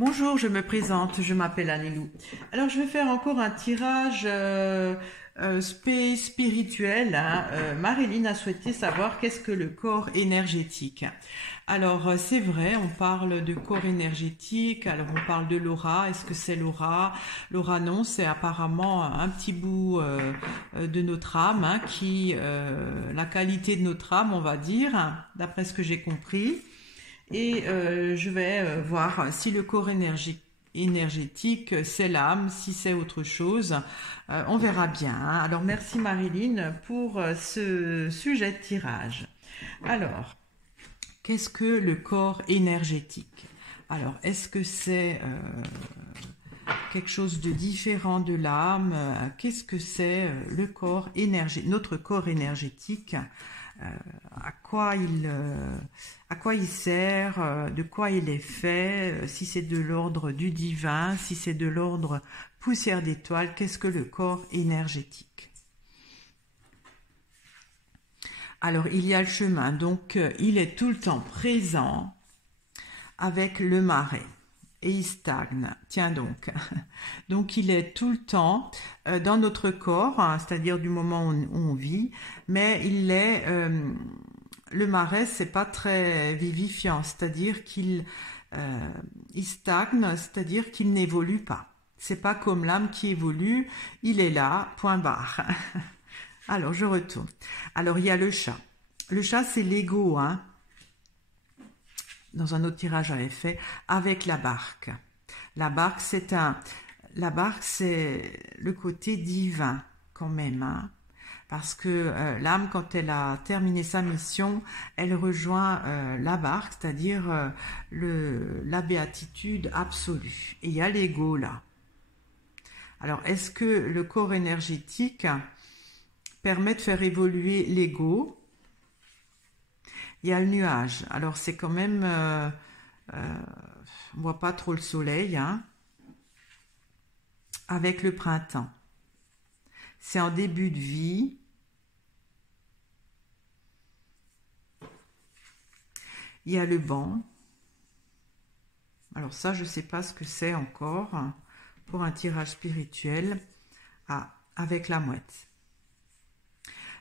Bonjour, je me présente, je m'appelle Anilou. Alors, je vais faire encore un tirage spirituel, hein. Marilyn a souhaité savoir qu'est-ce que le corps énergétique. Alors, c'est vrai, on parle de corps énergétique, alors on parle de l'aura, est-ce que c'est l'aura? L'aura, non, c'est apparemment un petit bout de notre âme, hein, la qualité de notre âme, on va dire, hein, d'après ce que j'ai compris. Et je vais voir si le corps énergétique, c'est l'âme, si c'est autre chose. On verra bien, hein. Alors merci Marilyn pour ce sujet de tirage. Alors, qu'est-ce que le corps énergétique? Alors, est-ce que c'est quelque chose de différent de l'âme? Qu'est-ce que c'est le corps notre corps énergétique? À quoi il sert, de quoi il est fait, si c'est de l'ordre du divin, si c'est de l'ordre poussière d'étoiles, qu'est-ce que le corps énergétique? Alors, il y a le chemin, donc il est tout le temps présent avec le marais. Et il stagne. Tiens donc. Donc il est tout le temps dans notre corps, hein, c'est-à-dire du moment où on vit, mais le marais, c'est pas très vivifiant, c'est-à-dire il stagne, c'est-à-dire qu'il n'évolue pas. C'est pas comme l'âme qui évolue, il est là, point barre. Alors je retourne. Alors il y a le chat. Le chat, c'est l'ego, hein. Dans un autre tirage j'avais fait avec la barque. La barque c'est le côté divin quand même, hein, parce que l'âme quand elle a terminé sa mission, elle rejoint la barque, c'est-à-dire la béatitude absolue. Et il y a l'ego là. Alors est-ce que le corps énergétique permet de faire évoluer l'ego? Il y a le nuage. Alors c'est quand même, on voit pas trop le soleil, hein, avec le printemps. C'est en début de vie. Il y a le banc. Alors ça, je sais pas ce que c'est encore pour un tirage spirituel. Ah, avec la mouette.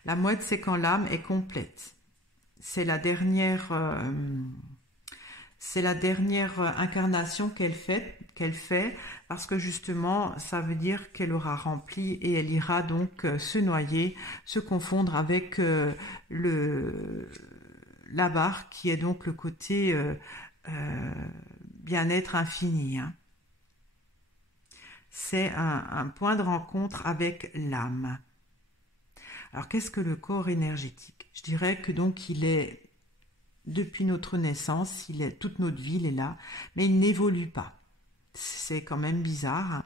La mouette, c'est quand l'âme est complète. C'est la dernière incarnation qu'elle fait, parce que justement, ça veut dire qu'elle aura rempli et elle ira donc se noyer, se confondre avec la barque, qui est donc le côté bien-être infini, hein. C'est un point de rencontre avec l'âme. Alors, qu'est-ce que le corps énergétique? Je dirais que donc il est depuis notre naissance, toute notre vie, il est là, mais il n'évolue pas. C'est quand même bizarre, hein.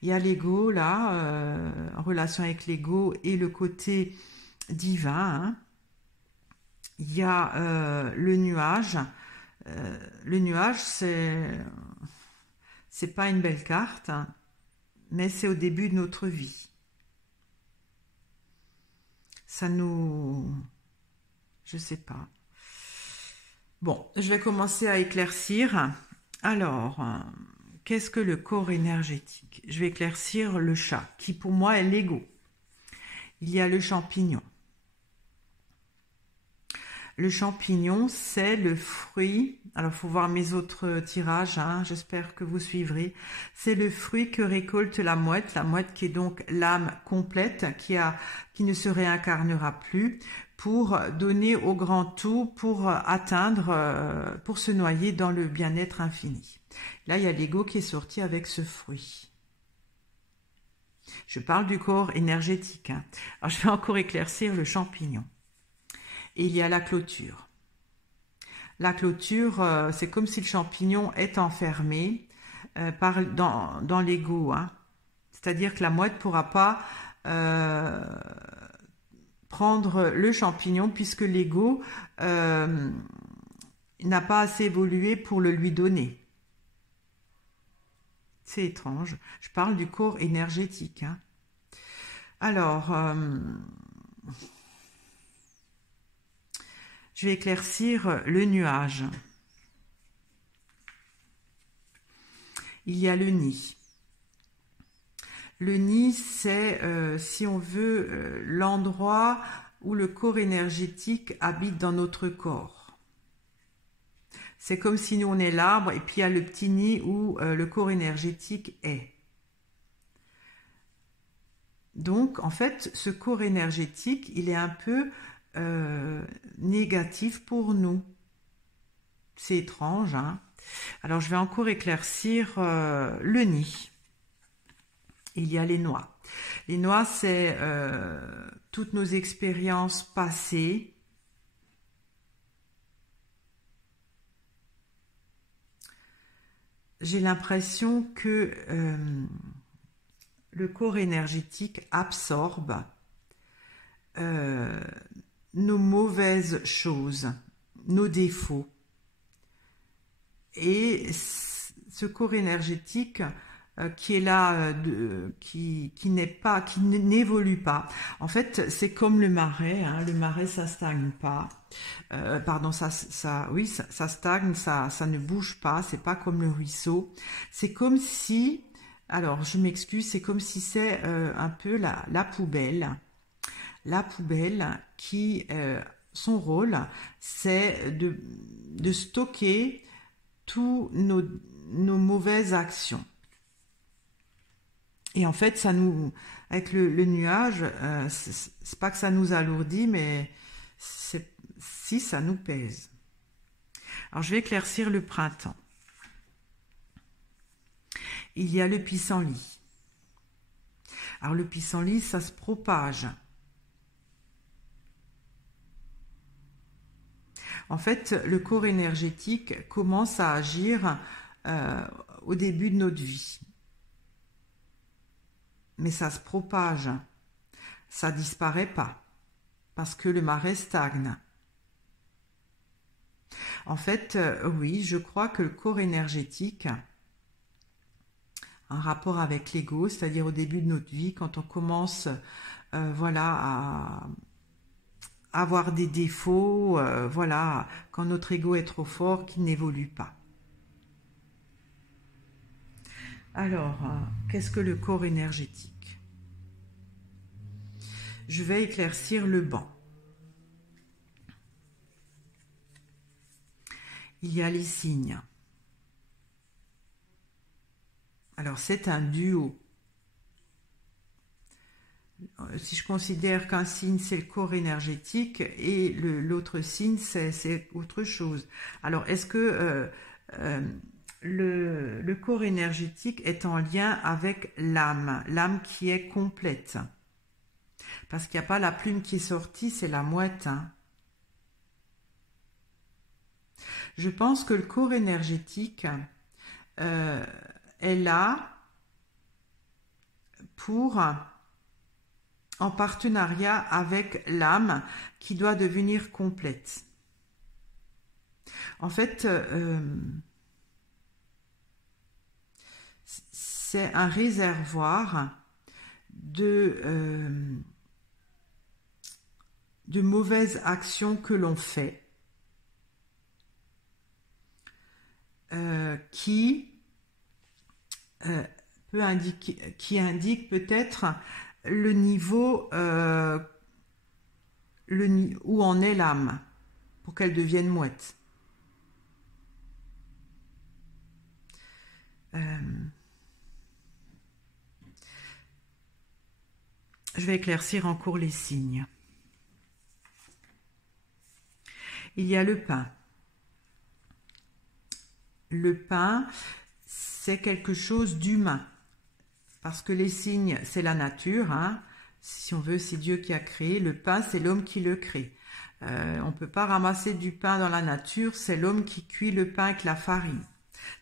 Il y a l'ego là, en relation avec l'ego et le côté divin, hein. Il y a le nuage. Le nuage, c'est pas une belle carte, hein, mais c'est au début de notre vie. Je sais pas. Bon, je vais commencer à éclaircir. Alors, qu'est-ce que le corps énergétique? Je vais éclaircir le chat, qui pour moi est l'ego. Il y a le champignon. Le champignon, c'est le fruit. Alors, il faut voir mes autres tirages, hein, j'espère que vous suivrez. C'est le fruit que récolte la mouette qui est donc l'âme complète, qui ne se réincarnera plus, pour donner au grand tout, pour atteindre, pour se noyer dans le bien-être infini. Là, il y a l'ego qui est sorti avec ce fruit. Je parle du corps énergétique, hein. Alors, je vais encore éclaircir le champignon. Et il y a la clôture. La clôture, c'est comme si le champignon est enfermé dans l'ego, hein. C'est-à-dire que la mouette ne pourra pas prendre le champignon puisque l'ego n'a pas assez évolué pour le lui donner. C'est étrange. Je parle du corps énergétique, hein. Alors, je vais éclaircir le nuage. Il y a le nid. Le nid, c'est, si on veut, l'endroit où le corps énergétique habite dans notre corps. C'est comme si nous, on est l'arbre et puis il y a le petit nid où le corps énergétique est. Donc, en fait, ce corps énergétique, il est un peu négatif pour nous. C'est étrange, hein? Alors, je vais encore éclaircir le nid. Il y a les noix. Les noix, c'est toutes nos expériences passées. J'ai l'impression que le corps énergétique absorbe nos mauvaises choses, nos défauts. Et ce corps énergétique qui est là, qui n'évolue pas. En fait, c'est comme le marais. Hein. Le marais, ça stagne pas. Pardon, ça stagne, ça ne bouge pas. C'est pas comme le ruisseau. C'est comme si, alors je m'excuse, c'est comme si c'est un peu la poubelle. La poubelle qui, son rôle, c'est de stocker tous nos mauvaises actions. Et en fait, ça nous, avec le nuage, c'est pas que ça nous alourdit, mais si ça nous pèse. Alors, je vais éclaircir le printemps. Il y a le pissenlit. Alors, le pissenlit, ça se propage. En fait, le corps énergétique commence à agir au début de notre vie. Mais ça se propage, ça disparaît pas, parce que le marais stagne. En fait, oui, je crois que le corps énergétique, un rapport avec l'ego, c'est-à-dire au début de notre vie, quand on commence, à avoir des défauts, quand notre ego est trop fort, qu'il n'évolue pas. Alors, qu'est-ce que le corps énergétique? Je vais éclaircir le banc. Il y a les signes. Alors, c'est un duo. Si je considère qu'un signe, c'est le corps énergétique et l'autre signe, c'est autre chose. Alors, est-ce que le corps énergétique est en lien avec l'âme qui est complète? Parce qu'il n'y a pas la plume qui est sortie, c'est la mouette. Hein. Je pense que le corps énergétique est là pour, en partenariat avec l'âme qui doit devenir complète. En fait, c'est un réservoir de mauvaises actions que l'on fait qui indique peut-être le niveau où en est l'âme pour qu'elle devienne mouette. Je vais éclaircir encore les signes. Il y a le pain. Le pain, c'est quelque chose d'humain. Parce que les signes, c'est la nature. Hein. Si on veut, c'est Dieu qui a créé. Le pain, c'est l'homme qui le crée. On ne peut pas ramasser du pain dans la nature. C'est l'homme qui cuit le pain avec la farine.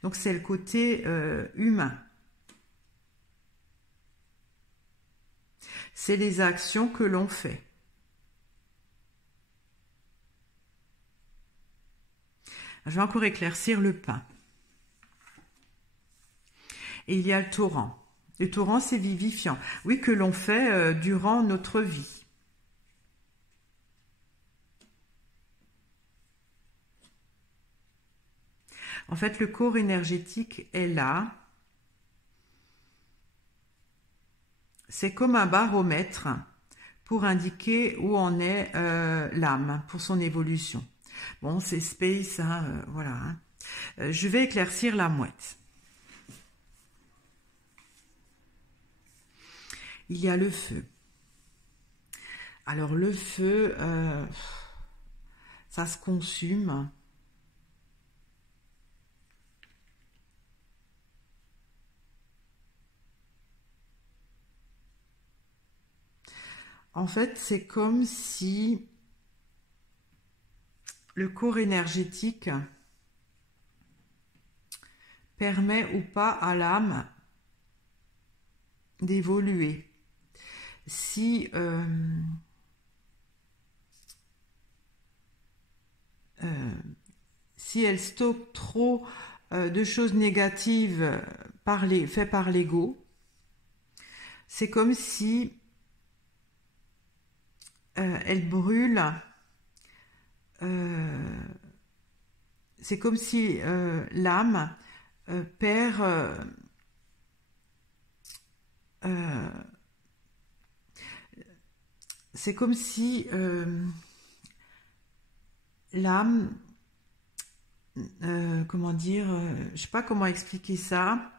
Donc, c'est le côté humain. C'est les actions que l'on fait. Je vais encore éclaircir le pain. Et il y a le torrent. Le torrent, c'est vivifiant. Oui, que l'on fait durant notre vie. En fait, le corps énergétique est là c'est comme un baromètre pour indiquer où en est l'âme pour son évolution. Bon, c'est space, hein, voilà. Hein. Je vais éclaircir la mouette. Il y a le feu. Alors le feu, ça se consume. En fait, c'est comme si le corps énergétique permet ou pas à l'âme d'évoluer. Si si elle stocke trop de choses négatives faites par l'ego, c'est comme si elle brûle, c'est comme si l'âme perd c'est comme si l'âme, comment dire, je sais pas comment expliquer ça,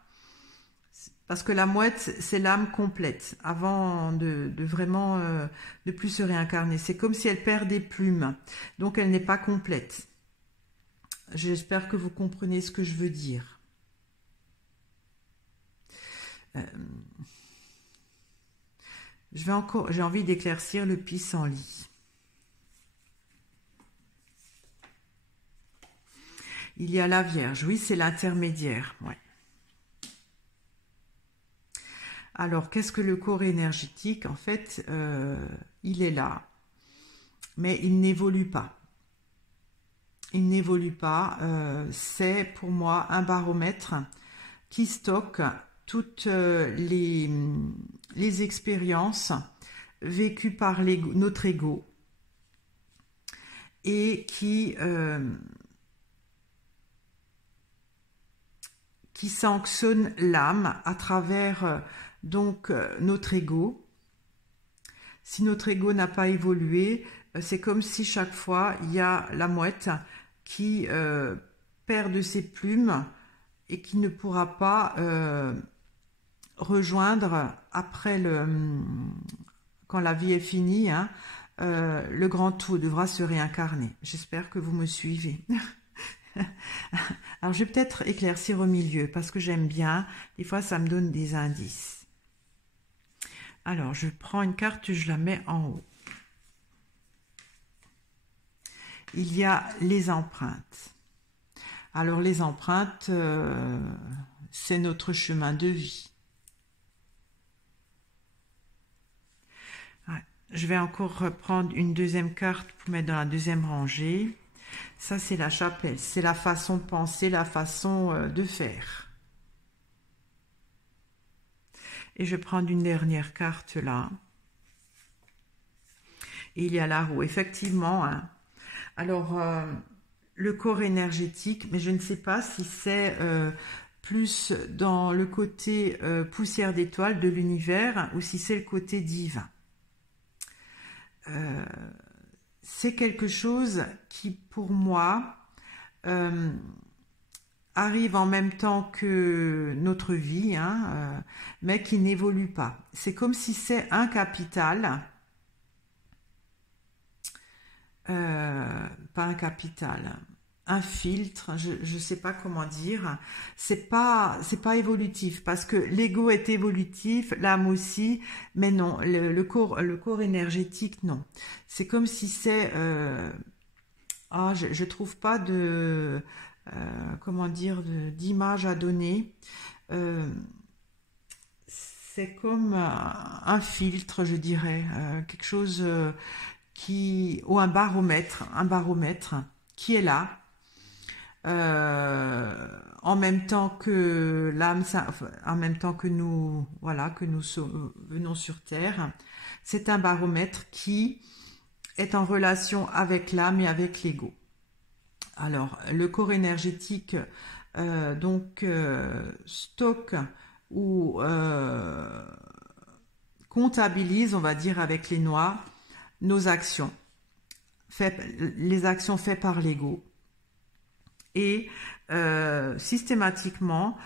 parce que la mouette, c'est l'âme complète, avant de vraiment ne plus se réincarner. C'est comme si elle perd des plumes, donc elle n'est pas complète. J'espère que vous comprenez ce que je veux dire. J'ai envie d'éclaircir le pissenlit. Il y a la Vierge, oui, c'est l'intermédiaire. Ouais. Alors, qu'est-ce que le corps énergétique? En fait, il est là, mais il n'évolue pas. Il n'évolue pas. C'est pour moi un baromètre qui stocke toutes les expériences vécues par notre ego et qui sanctionne l'âme à travers donc notre ego. Si notre ego n'a pas évolué, c'est comme si chaque fois il y a la mouette qui perd de ses plumes et qui ne pourra pas rejoindre après quand la vie est finie, hein, le grand tout devra se réincarner. J'espère que vous me suivez. Alors je vais peut-être éclaircir au milieu parce que j'aime bien, des fois ça me donne des indices. Alors je prends une carte, je la mets en haut. Il y a les empreintes. Alors les empreintes, c'est notre chemin de vie. Ouais. Je vais encore reprendre une deuxième carte pour mettre dans la deuxième rangée. Ça, c'est la chapelle. C'est la façon de penser, la façon de faire. Et je vais prendre une dernière carte là. Et il y a la roue. Effectivement, hein. Alors, le corps énergétique, mais je ne sais pas si c'est plus dans le côté poussière d'étoile de l'univers ou si c'est le côté divin. C'est quelque chose qui, pour moi, arrive en même temps que notre vie, hein, mais qui n'évolue pas. C'est comme si c'est un capital, pas un capital, un filtre, je ne sais pas comment dire, c'est pas évolutif, parce que l'ego est évolutif, l'âme aussi, mais non, le corps énergétique, non. C'est comme si c'est... je trouve pas de... comment dire, d'image à donner. C'est comme un filtre, je dirais, quelque chose ou un baromètre qui est là, en même temps que l'âme, en même temps que nous, voilà, que nous venons sur Terre. C'est un baromètre qui est en relation avec l'âme et avec l'ego. Alors, le corps énergétique stocke ou comptabilise, on va dire avec les noix, nos actions, les actions faites par l'ego. Et systématiquement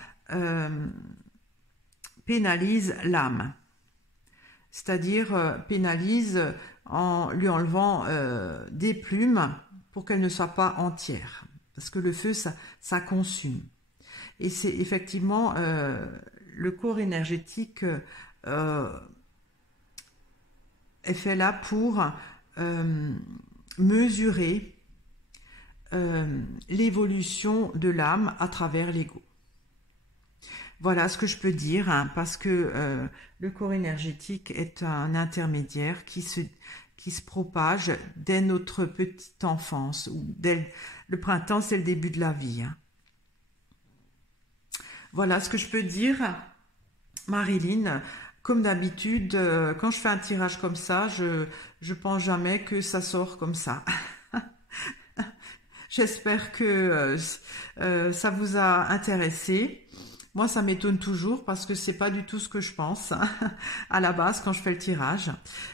pénalise l'âme. C'est-à-dire pénalise en lui enlevant des plumes pour qu'elle ne soit pas entière. Parce que le feu, ça consume. Et c'est effectivement le corps énergétique est fait là pour mesurer l'évolution de l'âme à travers l'ego. Voilà ce que je peux dire, hein, parce que le corps énergétique est un intermédiaire qui se propage dès notre petite enfance, ou dès le printemps, c'est le début de la vie. Hein. Voilà ce que je peux dire, Marilyn. Comme d'habitude, quand je fais un tirage comme ça, je pense jamais que ça sort comme ça. J'espère que ça vous a intéressé. Moi, ça m'étonne toujours parce que c'est pas du tout ce que je pense à la base quand je fais le tirage.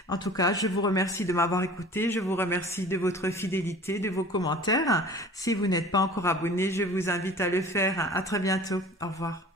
En tout cas, je vous remercie de m'avoir écouté. Je vous remercie de votre fidélité, de vos commentaires. Si vous n'êtes pas encore abonné, je vous invite à le faire. À très bientôt. Au revoir.